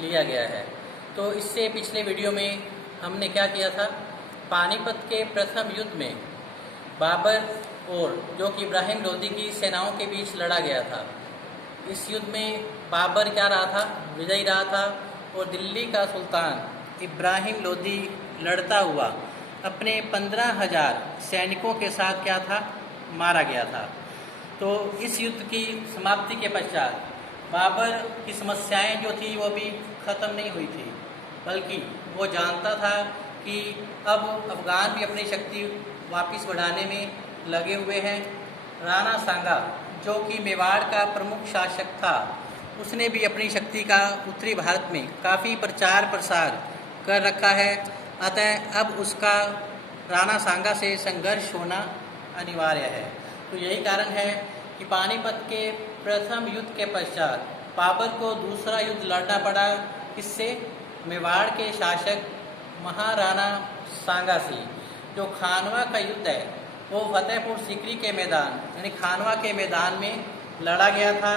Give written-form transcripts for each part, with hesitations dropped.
लिया गया है। तो इससे पिछले वीडियो में हमने क्या किया था, पानीपत के प्रथम युद्ध में बाबर और जो कि इब्राहिम लोदी की सेनाओं के बीच लड़ा गया था। इस युद्ध में बाबर क्या रहा था, विजयी रहा था, और दिल्ली का सुल्तान इब्राहिम लोदी लड़ता हुआ अपने 15,000 सैनिकों के साथ क्या था, मारा गया था। तो इस युद्ध की समाप्ति के पश्चात बाबर की समस्याएं जो थी वो भी ख़त्म नहीं हुई थी, बल्कि वो जानता था कि अब अफ़गान भी अपनी शक्ति वापस बढ़ाने में लगे हुए हैं। राणा सांगा जो कि मेवाड़ का प्रमुख शासक था, उसने भी अपनी शक्ति का उत्तरी भारत में काफ़ी प्रचार प्रसार कर रखा है। अतः अब उसका राणा सांगा से संघर्ष होना अनिवार्य है। तो यही कारण है कि पानीपत के प्रथम युद्ध के पश्चात बाबर को दूसरा युद्ध लड़ना पड़ा। इससे मेवाड़ के शासक महाराणा सांगा से जो खानवा का युद्ध है वो फतेहपुर सीकरी के मैदान यानी खानवा के मैदान में लड़ा गया था।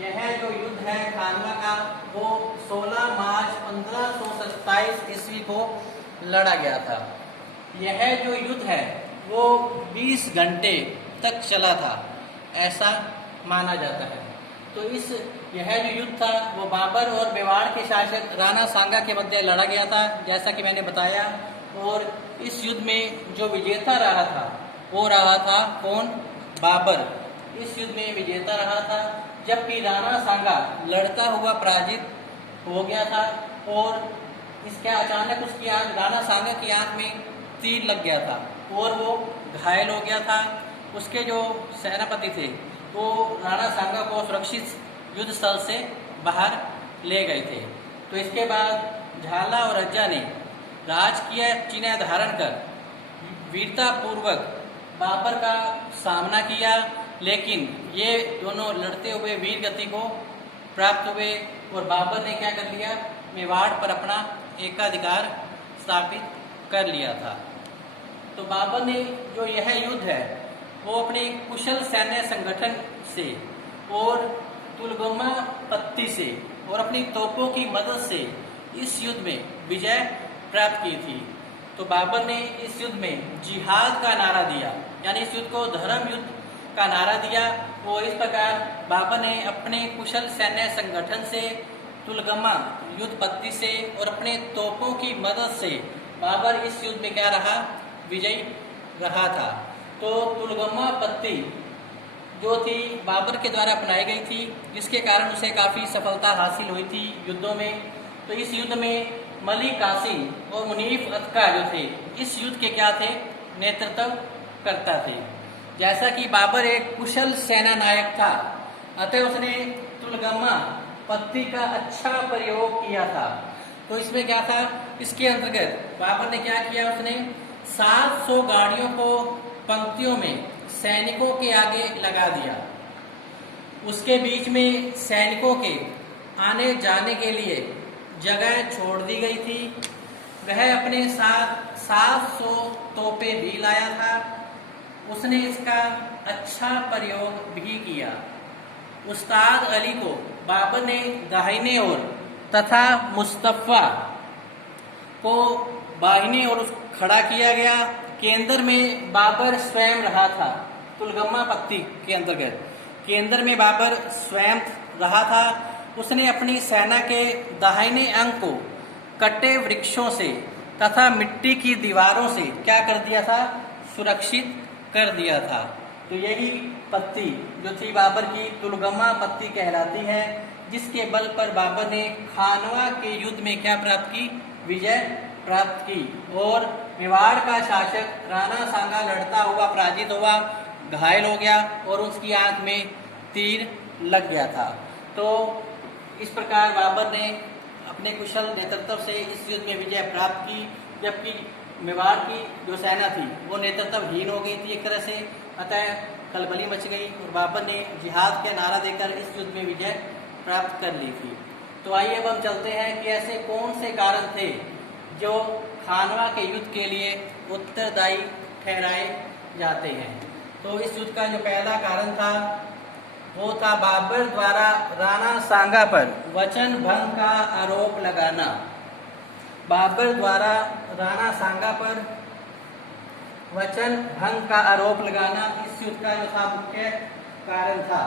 यह जो युद्ध है खानवा का वो 16 मार्च 1527 ईस्वी को लड़ा गया था। यह जो युद्ध है वो 20 घंटे तक चला था, ऐसा माना जाता है। तो यह जो युद्ध था वो बाबर और मेवाड़ के शासक राणा सांगा के मध्य लड़ा गया था, जैसा कि मैंने बताया। और इस युद्ध में जो विजेता रहा था वो रहा था कौन, बाबर इस युद्ध में विजेता रहा था, जबकि राणा सांगा लड़ता हुआ पराजित हो गया था। और इसके अचानक उसकी आंख, राणा सांगा की आंख में तीर लग गया था और वो घायल हो गया था। उसके जो सेनापति थे वो राणा सांगा को सुरक्षित युद्ध स्थल से बाहर ले गए थे। तो इसके बाद झाला और अज्जा ने राजकीय चिन्ह धारण कर वीरतापूर्वक बाबर का सामना किया, लेकिन ये दोनों लड़ते हुए वीर गति को प्राप्त हुए और बाबर ने क्या कर लिया, मेवाड़ पर अपना एकाधिकार स्थापित कर लिया था। तो बाबर ने जो यह युद्ध है वो अपने कुशल सैन्य संगठन से और तुलगमा पत्ती से और अपनी तोपों की मदद से इस युद्ध में विजय प्राप्त की थी। तो बाबर ने इस युद्ध में जिहाद का नारा दिया, यानी इस युद्ध को धर्म युद्ध का नारा दिया। और इस प्रकार बाबर ने अपने कुशल सैन्य संगठन से, तुलगमा युद्ध पत्ती से और अपने तोपों की मदद से बाबर इस युद्ध में क्या रहा, विजयी रहा था। तो तुलगमा पत्ती जो थी बाबर के द्वारा अपनाई गई थी, जिसके कारण उसे काफ़ी सफलता हासिल हुई थी युद्धों में। तो इस युद्ध में मलिक कासिम और मुनीफ अतका जो थे इस युद्ध के क्या थे, नेतृत्व करता थे। जैसा कि बाबर एक कुशल सेना नायक था, अतः उसने तुलगमा पत्ती का अच्छा प्रयोग किया था। तो इसमें क्या था, इसके अंतर्गत बाबर ने क्या किया, उसने 700 गाड़ियों को पंक्तियों में सैनिकों के आगे लगा दिया। उसके बीच में सैनिकों के आने जाने के लिए जगह छोड़ दी गई थी। वह अपने साथ 700 तोपें भी लाया था। उसने इसका अच्छा प्रयोग भी किया। उस्ताद अली को बाबर ने दाहिने ओर तथा मुस्तफ़ा को बाहिने ओर खड़ा किया गया। केंद्र में बाबर स्वयं रहा था। तुलगमा पत्ती के अंतर्गत केंद्र में बाबर स्वयं रहा था। उसने अपनी सेना के दाहिने अंग को कटे वृक्षों से तथा मिट्टी की दीवारों से क्या कर दिया था, सुरक्षित कर दिया था। तो यही पत्ती जो थी बाबर की तुलगमा पत्ती कहलाती है, जिसके बल पर बाबर ने खानवा के युद्ध में क्या प्राप्त की, विजय प्राप्त की। और मेवाड़ का शासक राणा सांगा लड़ता हुआ पराजित हुआ, घायल हो गया और उसकी आंख में तीर लग गया था। तो इस प्रकार बाबर ने अपने कुशल नेतृत्व से इस युद्ध में विजय प्राप्त की, जबकि मेवाड़ की जो सेना थी वो नेतृत्वहीन हो गई थी एक तरह से। अतः खलबली मच गई और बाबर ने जिहाद का नारा देकर इस युद्ध में विजय प्राप्त कर ली थी। तो आइए अब हम चलते हैं कि ऐसे कौन से कारण थे जो खानवा के युद्ध के लिए उत्तरदायी ठहराए जाते हैं। तो इस युद्ध का जो पहला कारण था वो था बाबर द्वारा राणा सांगा पर वचन भंग का आरोप लगाना। बाबर द्वारा राणा सांगा पर वचन भंग का आरोप लगाना इस युद्ध का जो था मुख्य कारण था।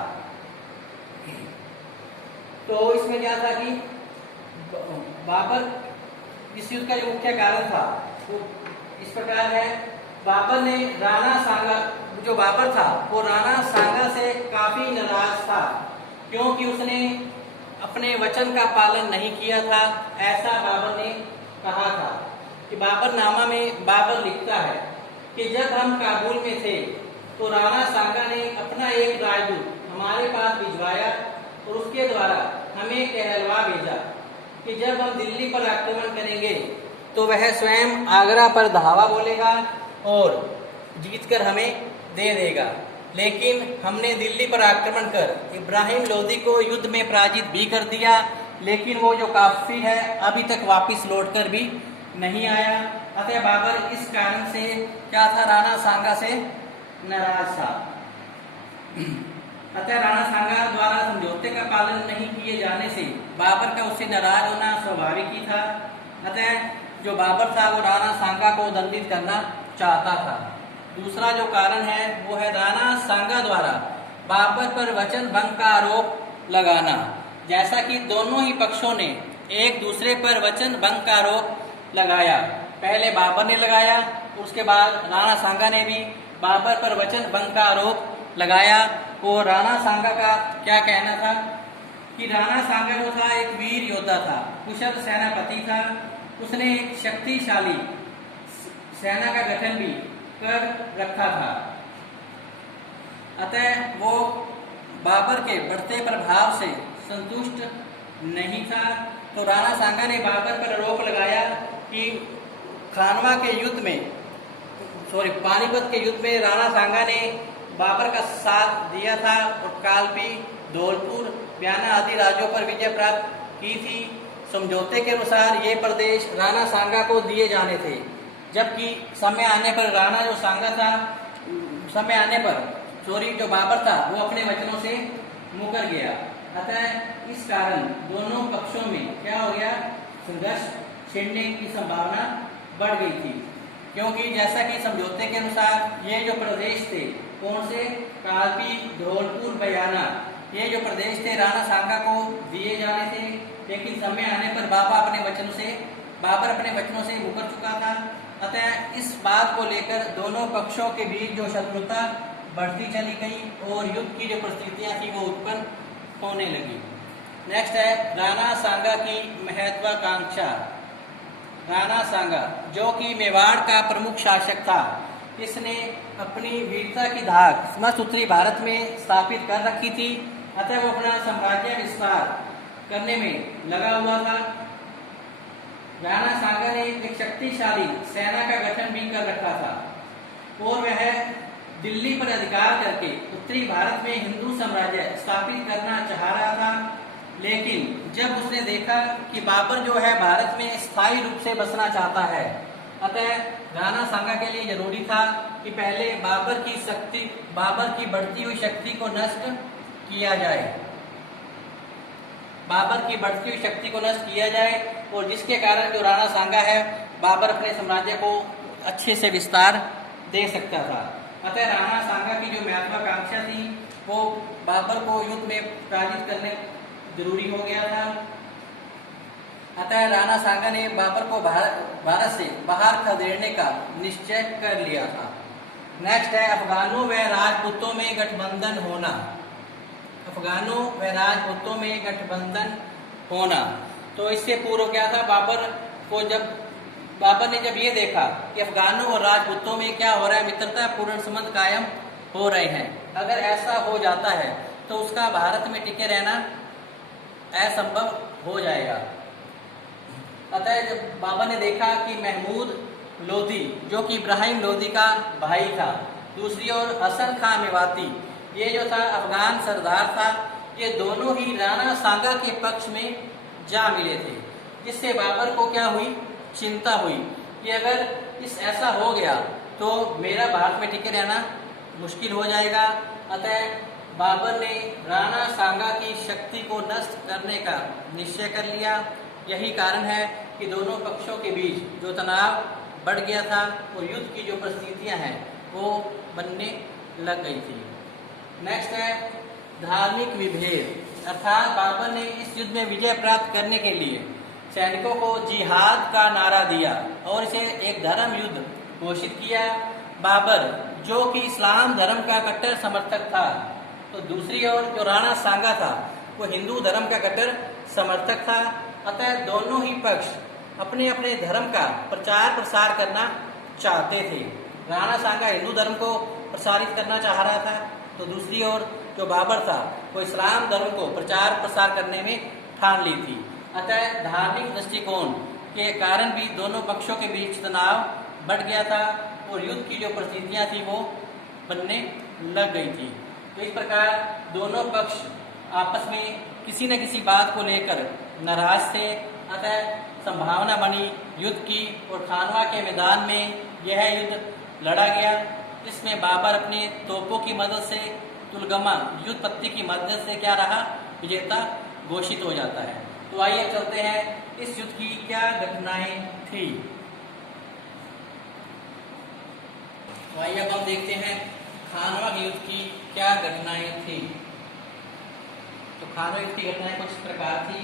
तो इसमें क्या था कि बाबर, इस युद्ध का जो मुख्य कारण था वो इस प्रकार है। बाबर ने राणा सांगा, जो बाबर था वो राणा सांगा से काफी नाराज था, क्योंकि उसने अपने वचन का पालन नहीं किया था। ऐसा बाबर ने कहा था कि बाबरनामा में बाबर लिखता है कि जब हम काबुल में थे तो राणा सांगा ने अपना एक राजदूत हमारे पास भिजवाया और उसके द्वारा हमें कहलवा भेजा कि जब हम दिल्ली पर आक्रमण करेंगे तो वह स्वयं आगरा पर धावा बोलेगा और जीतकर हमें दे देगा। लेकिन हमने दिल्ली पर आक्रमण कर इब्राहिम लोदी को युद्ध में पराजित भी कर दिया, लेकिन वो जो काफी है अभी तक वापस लौटकर भी नहीं आया। अतः बाबर इस कारण से क्या था, राणा सांगा से नाराज था। अतः राणा सांगा द्वारा समझौते का पालन नहीं किए जाने से बाबर का उससे नाराज होना स्वाभाविक ही था। अतः जो बाबर था वो राणा सांगा को दंडित करना चाहता था। दूसरा जो कारण है वो है राणा सांगा द्वारा बाबर पर वचन भंग का आरोप लगाना। जैसा कि दोनों ही पक्षों ने एक दूसरे पर वचन भंग का आरोप लगाया, पहले बाबर ने लगाया, उसके बाद राणा सांगा ने भी बाबर पर वचन भंग का आरोप लगाया। और राणा सांगा का क्या कहना था कि राणा सांगा जो था एक वीर योद्धा था, कुशल सेनापति था, उसने एक शक्तिशाली सेना का गठन भी कर रखा था। अतः वो बाबर के बढ़ते प्रभाव से संतुष्ट नहीं था। तो राणा सांगा ने बाबर पर आरोप लगाया कि खानवा के युद्ध में, पानीपत के युद्ध में राणा सांगा ने बाबर का साथ दिया था और कालपी, धौलपुर, बयाना आदि राज्यों पर विजय प्राप्त की थी। समझौते के अनुसार ये प्रदेश राणा सांगा को दिए जाने थे, जबकि समय आने पर राणा जो सांगा था, समय आने पर जो बाबर था वो अपने वचनों से मुकर गया। अतः इस कारण दोनों पक्षों में क्या हो गया, संघर्ष छिड़ने की संभावना बढ़ गई थी। क्योंकि जैसा कि समझौते के अनुसार ये जो प्रदेश थे, कौन से, कालपी, धौलपुर, बयाना, ये जो प्रदेश थे राणा सांगा को दिए जाने थे, लेकिन समय आने पर बाबर अपने वचनों से मुकर चुका था। अतः इस बात को लेकर दोनों पक्षों के बीच जो शत्रुता बढ़ती चली गई और युद्ध की जो परिस्थितियां थी वो उत्पन्न होने लगी। नेक्स्ट है राणा सांगा की महत्वाकांक्षा। राणा सांगा जो कि मेवाड़ का प्रमुख शासक था, इसने अपनी वीरता की धाक समस्त उत्तरी भारत में स्थापित कर रखी थी। अतः वो अपना साम्राज्य विस्तार करने में लगा हुआ था। राणा सांगा ने एक शक्तिशाली सेना का गठन भी कर रखा था और वह दिल्ली पर अधिकार करके उत्तरी भारत में हिंदू साम्राज्य स्थापित करना चाह रहा था। लेकिन जब उसने देखा कि बाबर जो है भारत में स्थायी रूप से बसना चाहता है, अतः राणा सांगा के लिए जरूरी था कि पहले बाबर की बढ़ती हुई शक्ति को नष्ट किया जाए, और जिसके कारण जो राणा सांगा है बाबर अपने साम्राज्य को अच्छे से विस्तार दे सकता था। अतः राणा सांगा की जो महत्वाकांक्षा थी वो बाबर को युद्ध में पराजित करने जरूरी हो गया था। अतः राणा सांगा ने बाबर को भारत से बाहर खदेड़ने का निश्चय कर लिया था। नेक्स्ट है अफगानों व राजपूतों में गठबंधन होना। अफगानों व राजपूतों में गठबंधन होना। तो इससे पूर्व क्या था, बाबर ने जब ये देखा कि अफगानों और राजपूतों में क्या हो रहा है, मित्रता पूर्ण संबंध कायम हो रहे हैं, अगर ऐसा हो जाता है तो उसका भारत में टिके रहना असंभव हो जाएगा। अतः जब बाबर ने देखा कि महमूद लोधी जो कि इब्राहिम लोधी का भाई था, दूसरी ओर हसन खां मेवाती ये जो था अफगान सरदार था, ये दोनों ही राणा सांगा के पक्ष में जा मिले थे, जिससे बाबर को क्या हुई, चिंता हुई कि अगर ऐसा हो गया तो मेरा भारत में टिके रहना मुश्किल हो जाएगा। अतः बाबर ने राणा सांगा की शक्ति को नष्ट करने का निश्चय कर लिया। यही कारण है कि दोनों पक्षों के बीच जो तनाव बढ़ गया था और युद्ध की जो परिस्थितियां हैं वो बनने लग गई थी। नेक्स्ट है धार्मिक विभेद, अर्थात बाबर ने इस युद्ध में विजय प्राप्त करने के लिए सैनिकों को जिहाद का नारा दिया और इसे एक धर्म युद्ध घोषित किया। बाबर जो कि इस्लाम धर्म का कट्टर समर्थक था, तो दूसरी ओर जो राणा सांगा था वो हिंदू धर्म का कट्टर समर्थक था। अतः दोनों ही पक्ष अपने अपने धर्म का प्रचार प्रसार करना चाहते थे। राणा सांगा हिंदू धर्म को प्रसारित करना चाह रहा था, तो दूसरी ओर जो बाबर था वो इस्लाम धर्म को प्रचार प्रसार करने में ठान ली थी। अतः धार्मिक दृष्टिकोण के कारण भी दोनों पक्षों के बीच तनाव बढ़ गया था और युद्ध की जो परिस्थितियां थी वो बनने लग गई थी। तो इस प्रकार दोनों पक्ष आपस में किसी न किसी बात को लेकर नाराज थे। अतः संभावना बनी युद्ध की और खानवा के मैदान में यह युद्ध लड़ा गया। इसमें बाबर अपने तोपों की मदद से तुलगमा युद्ध पत्ती की मदद से क्या रहा, विजेता घोषित हो जाता है। तो आइए चलते हैं इस युद्ध की क्या घटनाएं थी। तो आइए अब हम देखते हैं खानवा युद्ध की क्या घटनाएं थी। तो खानवा युद्ध की घटनाएं कुछ इस प्रकार थी।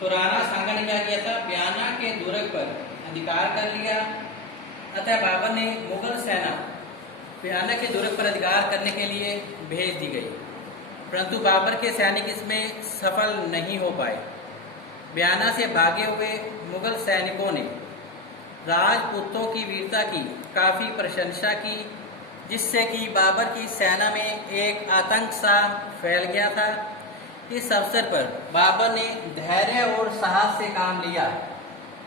तो राणा सांगा ने क्या किया था, बयाना के दुर्ग पर अधिकार कर लिया। अतः बाबर ने मुगल सेना बयाना के दुर्ग पर अधिकार करने के लिए भेज दी गई, परंतु बाबर के सैनिक इसमें सफल नहीं हो पाए। बयाना से भागे हुए मुगल सैनिकों ने राजपूतों की वीरता की काफी प्रशंसा की, जिससे कि बाबर की सेना में एक आतंक सा फैल गया था। इस अवसर पर बाबर ने धैर्य और साहस से काम लिया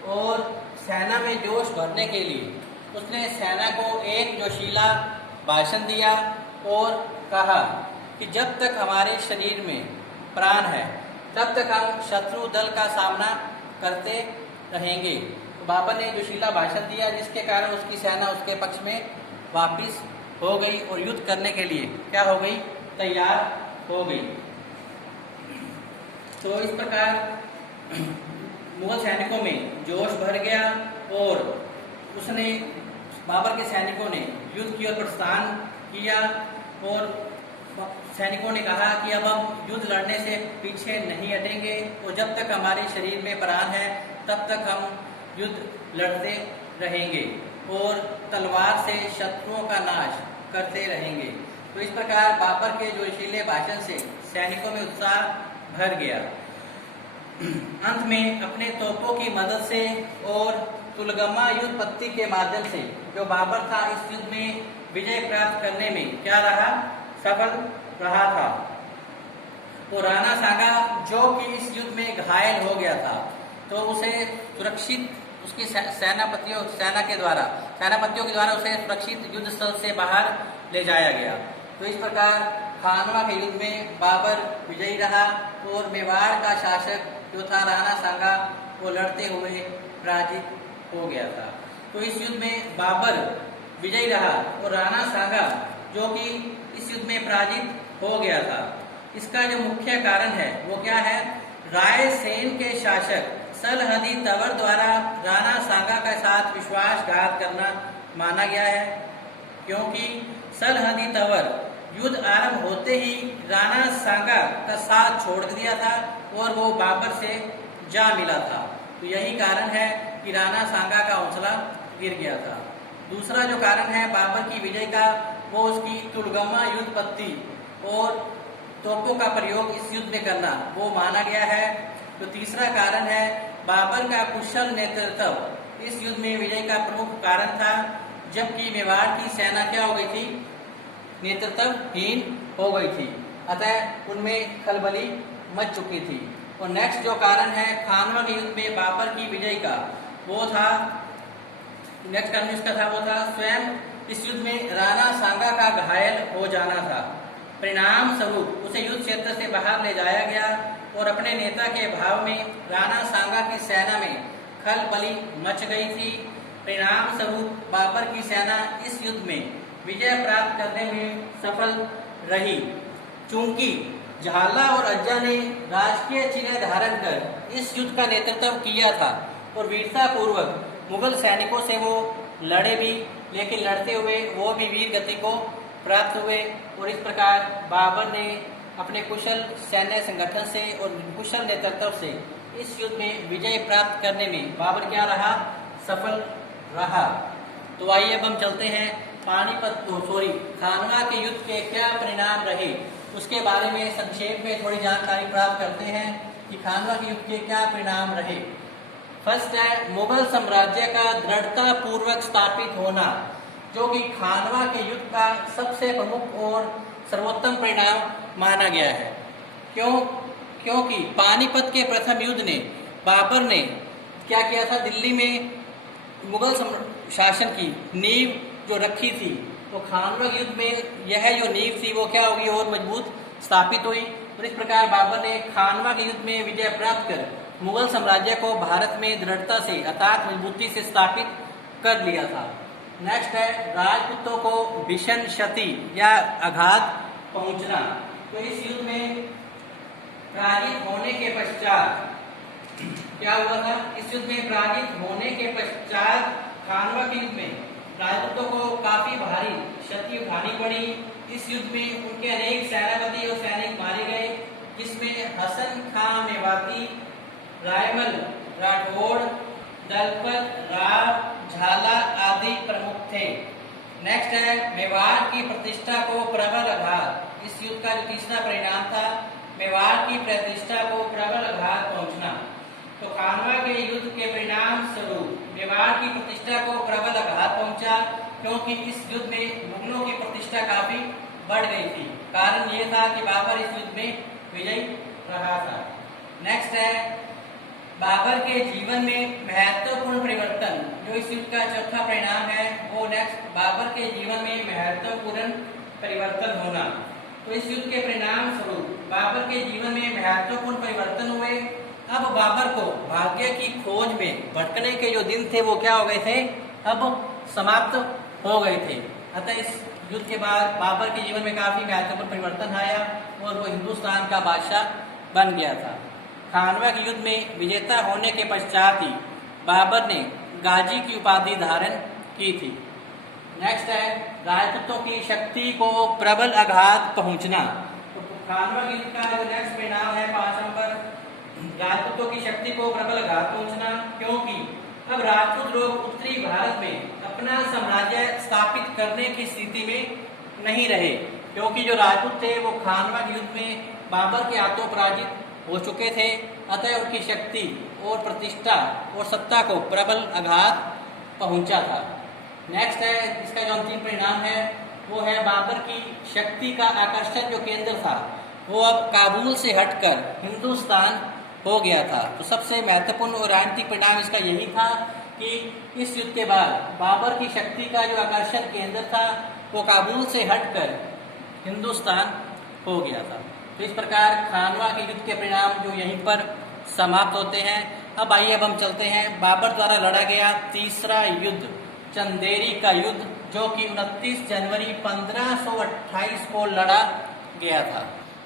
और सेना में जोश भरने के लिए उसने सेना को एक जोशीला भाषण दिया और कहा कि जब तक हमारे शरीर में प्राण है तब तक हम शत्रु दल का सामना करते रहेंगे। तो बाबर ने जोशीला भाषण दिया, जिसके कारण उसकी सेना उसके पक्ष में वापस हो गई और युद्ध करने के लिए क्या हो गई, तैयार हो गई। तो इस प्रकार मुगल सैनिकों में जोश भर गया और उसने बाबर के सैनिकों ने युद्ध की ओर प्रस्थान किया और सैनिकों ने कहा कि अब हम युद्ध लड़ने से पीछे नहीं हटेंगे और जब तक हमारे शरीर में प्राण है तब तक हम युद्ध लड़ते रहेंगे और तलवार से शत्रुओं का नाश करते रहेंगे। तो इस प्रकार बाबर के जोशीले भाषण से सैनिकों में उत्साह भर गया। अंत में अपने तोपों की मदद से और तुलगमा युद्ध पत्ती के माध्यम से जो बाबर था इस युद्ध में विजय प्राप्त करने में क्या रहा, सफल रहा था। तो राणा सांगा जो कि इस युद्ध में घायल हो गया था, तो उसे सुरक्षित उसकी सेनापतियों के द्वारा उसे सुरक्षित युद्ध स्थल से बाहर ले जाया गया। तो इस प्रकार खानवा के युद्ध में बाबर विजयी रहा और मेवाड़ का शासक जो था राणा सांगा वो लड़ते हुए पराजित हो गया था। तो इस युद्ध में बाबर विजयी रहा और राणा सांगा जो कि इस युद्ध में पराजित हो गया था। इसका जो मुख्य कारण है वो क्या है, रायसेन के शासक सलहदी तंवर द्वारा राणा सांगा के साथ विश्वासघात करना माना गया है, क्योंकि सलहदी तंवर युद्ध आरंभ होते ही राणा सांगा का साथ छोड़ दिया था और वो बाबर से जा मिला था। तो यही कारण है कि राणा सांगा का हौसला गिर गया था। दूसरा जो कारण है बाबर की विजय का, वो उसकी तुलगमा युद्ध पत्ती और तोपों का प्रयोग इस युद्ध में करना वो माना गया है। तो तीसरा कारण है बाबर का कुशल नेतृत्व इस युद्ध में विजय का प्रमुख कारण था, जबकि मेवाड़ की सेना क्या हो गई थी, नेतृत्वहीन हो गई थी। अतः उनमें खलबली मच चुकी थी। और नेक्स्ट जो कारण है खानवा के युद्ध में बाबर की विजय का, वो था नेक्स्ट कारण इसका था वो था स्वयं इस युद्ध में राणा सांगा का घायल हो जाना था। परिणाम स्वरूप उसे युद्ध क्षेत्र से बाहर ले जाया गया और अपने नेता के अभाव में राणा सांगा की सेना में खलबली मच गई थी। परिणाम स्वरूप बाबर की सेना इस युद्ध में विजय प्राप्त करने में सफल रही चूंकि झाला और अज्जा ने राजकीय चिन्ह धारण कर इस युद्ध का नेतृत्व किया था और वीरता पूर्वक मुगल सैनिकों से वो लड़े भी, लेकिन लड़ते हुए वो भी वीर गति को प्राप्त हुए। और इस प्रकार बाबर ने अपने कुशल सैन्य संगठन से और कुशल नेतृत्व से इस युद्ध में विजय प्राप्त करने में बाबर क्या रहा, सफल रहा। तो आइए अब हम चलते हैं खानवा के युद्ध के क्या परिणाम रहे, उसके बारे में संक्षेप में थोड़ी जानकारी प्राप्त करते हैं कि खानवा के युद्ध के क्या परिणाम रहे। फर्स्ट है मुगल साम्राज्य का दृढ़ता पूर्वक स्थापित होना, जो कि खानवा के युद्ध का सबसे प्रमुख और सर्वोत्तम परिणाम माना गया है। क्योंकि पानीपत के प्रथम युद्ध ने बाबर ने क्या किया था, दिल्ली में मुगल शासन की नींव जो रखी थी, तो खानवा के युद्ध में यह जो नींव थी वो क्या होगी, और मजबूत स्थापित हुई। और इस प्रकार बाबर ने खानवा के युद्ध में विजय प्राप्त कर मुगल साम्राज्य को भारत में दृढ़ता से अर्थात मजबूती से स्थापित कर लिया था। नेक्स्ट है राजपूतों को भीषण क्षति या आघात पहुंचना। तो इस युद्ध में पराजित होने के पश्चात क्या हुआ था, इस युद्ध में पराजित होने के पश्चात खानवा के युद्ध में राजपूतों को काफी भारी क्षति उठानी पड़ी। इस युद्ध में उनके अनेक सेनापति और सैनिक मारे गए, जिसमें हसन खां मेवाती, रायमल राठौड़, दलपत राव, झाला आदि प्रमुख थे। नेक्स्ट है मेवाड़ की प्रतिष्ठा को प्रबल आघात। इस युद्ध का जो तीसरा परिणाम था, मेवाड़ की प्रतिष्ठा को प्रबल आघात पहुंचना। तो खानवा के युद्ध के परिणाम स्वरूप मेवाड़ की प्रतिष्ठा को प्रबल आघात पहुंचा, क्योंकि इस युद्ध में मुगलों की प्रतिष्ठा काफी बढ़ गई थी। कारण ये था कि बाबर इस युद्ध में विजयी रहा था। नेक्स्ट है बाबर के जीवन में महत्वपूर्ण परिवर्तन। जो इस युद्ध का चौथा परिणाम है वो नेक्स्ट बाबर के जीवन में महत्वपूर्ण परिवर्तन होना। तो इस युद्ध के परिणाम स्वरूप बाबर के जीवन में महत्वपूर्ण परिवर्तन हुए। अब बाबर को भाग्य की खोज में भटकने के जो दिन थे वो क्या हो गए थे, अब समाप्त हो गए थे। अतः इस युद्ध के बाद बाबर के जीवन में काफी महत्वपूर्ण परिवर्तन आया और वो हिंदुस्तान का बादशाह बन गया था। खानवा के युद्ध में विजेता होने के पश्चात ही बाबर ने गाजी की उपाधि धारण की थी। नेक्स्ट है राजपूतों की शक्ति को प्रबल आघात पहुंचना। तो खानवा के युद्ध का जो नेक्स्ट परिणाम है 5 नंबर, राजपूतों की शक्ति को प्रबल आघात पहुंचना, क्योंकि अब राजपूत लोग उत्तरी भारत में अपना साम्राज्य स्थापित करने की स्थिति में नहीं रहे, क्योंकि जो राजपूत थे वो खानवा के युद्ध में बाबर के हाथों पराजित हो चुके थे। अतः उनकी शक्ति और प्रतिष्ठा और सत्ता को प्रबल आघात पहुंचा था। नेक्स्ट है इसका जो अंतिम परिणाम है वो है बाबर की शक्ति का आकर्षण जो केंद्र था वो अब काबुल से हटकर हिंदुस्तान हो गया था। तो सबसे महत्वपूर्ण और राजनीतिक परिणाम इसका यही था कि इस युद्ध के बाद बाबर की शक्ति का जो आकर्षण केंद्र था वो काबुल से हटकर हिंदुस्तान हो गया था। तो इस प्रकार खानवा के युद्ध के परिणाम जो यहीं पर समाप्त होते हैं। अब आइए अब हम चलते हैं बाबर द्वारा लड़ा गया तीसरा युद्ध, चंदेरी का युद्ध, जो कि 29 जनवरी 1528 को लड़ा गया था।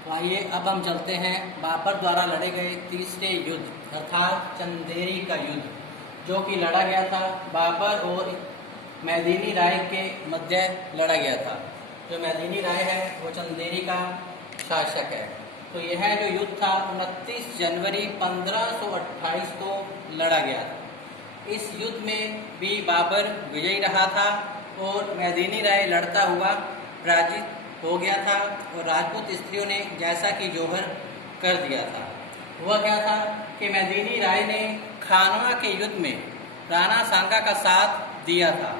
तो आइए अब हम चलते हैं बाबर द्वारा लड़े गए तीसरे युद्ध अर्थात चंदेरी का युद्ध, जो कि लड़ा गया था बाबर और मैदिनी राय के मध्य लड़ा गया था। जो मैदिनी राय है वो चंदेरी का शासक है। तो यह जो युद्ध था 29 जनवरी 1528 को लड़ा गया था। इस युद्ध में भी बाबर विजयी रहा था और मैदिनी राय लड़ता हुआ पराजित हो गया था और राजपूत स्त्रियों ने जैसा कि जोहर कर दिया था। हुआ क्या था कि मैदिनी राय ने खानवा के युद्ध में राणा सांगा का साथ दिया था।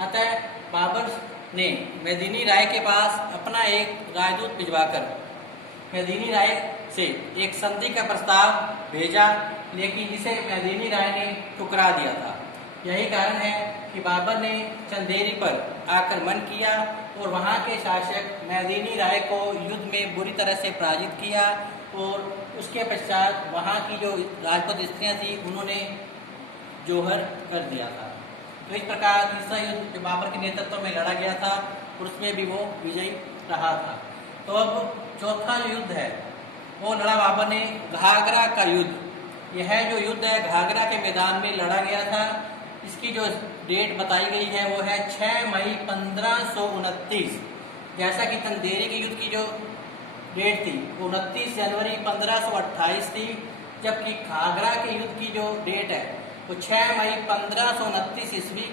अतः बाबर ने मैदिनी राय के पास अपना एक राजदूत भिजवाकर मैदिनी राय से एक संधि का प्रस्ताव भेजा, लेकिन इसे मैदिनी राय ने ठुकरा दिया था। यही कारण है कि बाबर ने चंदेरी पर आक्रमण किया और वहां के शासक मैदिनी राय को युद्ध में बुरी तरह से पराजित किया और उसके पश्चात वहां की जो राजपूत स्त्रियां थी उन्होंने जोहर कर दिया था। तो इस प्रकार तीसरा युद्ध जो बाबर के नेतृत्व में लड़ा गया था और उसमें भी वो विजयी रहा था। तो अब चौथा जो युद्ध है वो लड़ा बाबर ने घाघरा का युद्ध। यह जो युद्ध है घाघरा के मैदान में लड़ा गया था। इसकी जो डेट बताई गई है वो है 6 मई 1529। जैसा कि चंदेरी के युद्ध की जो डेट थी वो 29 जनवरी 1528 थी, जबकि घाघरा के युद्ध की जो डेट है वो 6 मई 1529 ईस्वी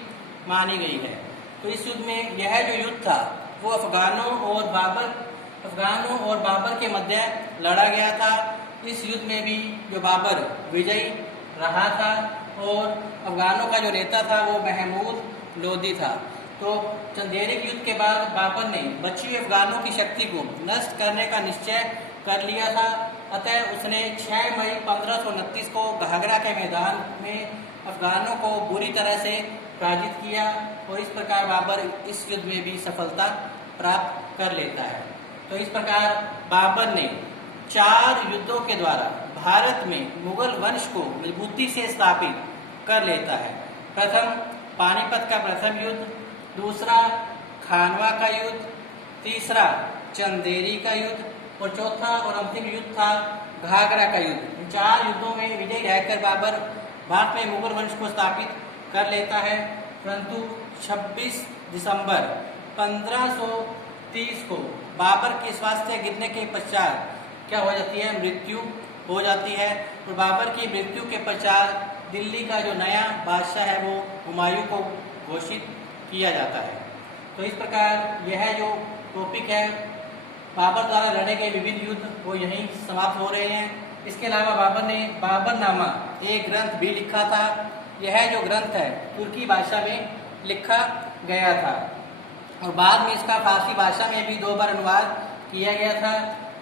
मानी गई है। तो इस युद्ध में यह जो युद्ध था वो अफगानों और बाबर के मध्य लड़ा गया था। इस युद्ध में भी जो बाबर विजयी रहा था और अफगानों का जो नेता था वो महमूद लोदी था। तो चंदेरी के युद्ध के बाद बाबर ने बची हुई अफगानों की शक्ति को नष्ट करने का निश्चय कर लिया था। अतः उसने 6 मई 1529 को घाघरा के मैदान में अफगानों को बुरी तरह से पराजित किया और इस प्रकार बाबर इस युद्ध में भी सफलता प्राप्त कर लेता है। तो इस प्रकार बाबर ने 4 युद्धों के द्वारा भारत में मुगल वंश को मजबूती से स्थापित कर लेता है। प्रथम पानीपत का प्रथम युद्ध, दूसरा खानवा का युद्ध, तीसरा चंदेरी का युद्ध और चौथा और अंतिम युद्ध था घाघरा का युद्ध। इन 4 युद्धों में विजयी रहकर बाबर भारत में मुगल वंश को स्थापित कर लेता है। परंतु 26 दिसंबर 1530 को बाबर के स्वास्थ्य गिरने के पश्चात क्या हो जाती है, मृत्यु हो जाती है। और बाबर की मृत्यु के पश्चात दिल्ली का जो नया बादशाह है वो हुमायूं को घोषित किया जाता है। तो इस प्रकार यह जो टॉपिक है बाबर द्वारा लड़े गए विभिन्न युद्ध वो यहीं समाप्त हो रहे हैं। इसके अलावा बाबर ने बाबरनामा एक ग्रंथ भी लिखा था। यह जो ग्रंथ है तुर्की भाषा में लिखा गया था और बाद में इसका फारसी भाषा में भी 2 बार अनुवाद किया गया था।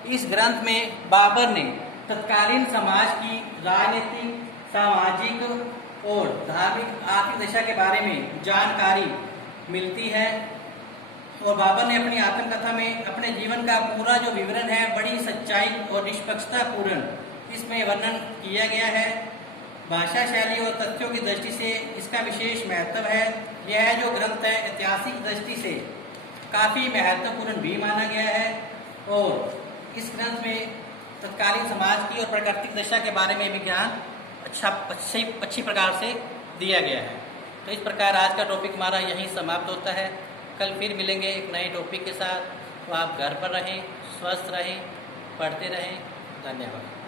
इस ग्रंथ में बाबर ने तत्कालीन समाज की राजनीतिक, सामाजिक और धार्मिक आर्थिक दशा के बारे में जानकारी मिलती है और बाबर ने अपनी आत्मकथा में अपने जीवन का पूरा जो विवरण है बड़ी सच्चाई और निष्पक्षता पूर्ण इसमें वर्णन किया गया है। भाषा शैली और तथ्यों की दृष्टि से इसका विशेष महत्व है। यह जो ग्रंथ है ऐतिहासिक दृष्टि से काफ़ी महत्वपूर्ण भी माना गया है और इस ग्रंथ में तत्कालीन समाज की और प्राकृतिक दशा के बारे में भी ज्ञान अच्छी प्रकार से दिया गया है। तो इस प्रकार आज का टॉपिक हमारा यहीं समाप्त होता है। कल फिर मिलेंगे एक नए टॉपिक के साथ। तो आप घर पर रहें, स्वस्थ रहें, पढ़ते रहें। धन्यवाद।